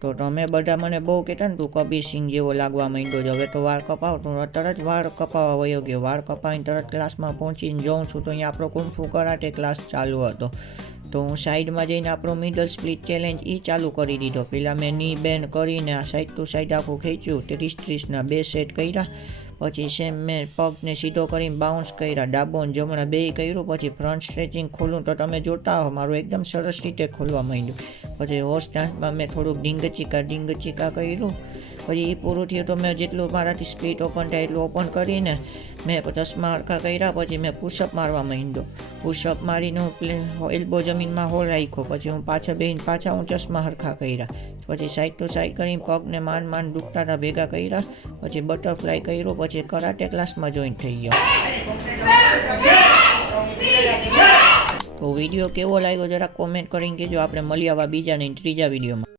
તો તમે બધા મને બહુ કહેતા ને તું કબીર સિંહ જેવો લાગવા માંડ્યો છે, હવે તો વાળ કપાવ. તો તરત વાળ કપાવવા વયો ગયો. વાળ કપાવીને તરત ક્લાસમાં પહોંચીને જોઉં છું તો અહીંયા આપણો કુંફુ કરાટે ક્લાસ ચાલુ હતો. તો હું સાઈડમાં જઈને આપણો મિડલ સ્પ્લિટ ચેલેન્જ એ ચાલુ કરી દીધો. પહેલાં મેં ની બેન્ડ કરીને આ સાઈડ ટુ સાઈડ આખું ખેંચ્યું, 30-30ના 2 સેટ કર્યા. પછી સેમ મેં પગને સીધો કરીને બાઉન્સ કર્યા, ડાબો અને જમણા બેય કર્યું. પછી ફ્રન્ટ સ્ટ્રેચિંગ ખોલું તો તમે જોતા હો મારું એકદમ સરસ રીતે ખોલવા માંડ્યું. પછી હોર્સ ડાન્સમાં મેં થોડુંક ડીંગ ચીકા કર્યું. પછી એ પૂરું થયું તો મેં જેટલું મારાથી સ્પ્લિટ ઓપન થાય એટલું ઓપન કરીને મેં ચશ્મા હરખા કર્યા. પછી મેં પુશઅપ મારવા માંડ્યો. પુશઅપ મારીને હું એલ્બો જમીનમાં હોલ રાખ્યો. પછી હું પાછા હું ચશ્મા હરખા કર્યા. પછી સાઈડ ટુ સાઈડ કરીને પગને માંડ દુખતા હતા ભેગા કર્યા. પછી બટરફ્લાય કર્યું. પછી કરાટે ક્લાસમાં જોઈન થઈ ગયો. તો વિડીયો કેવો લાગ્યો જરા કોમેન્ટ કરીને કહેજો. આપણે મળી આવા બીજા નહીં ત્રીજા વિડીયોમાં.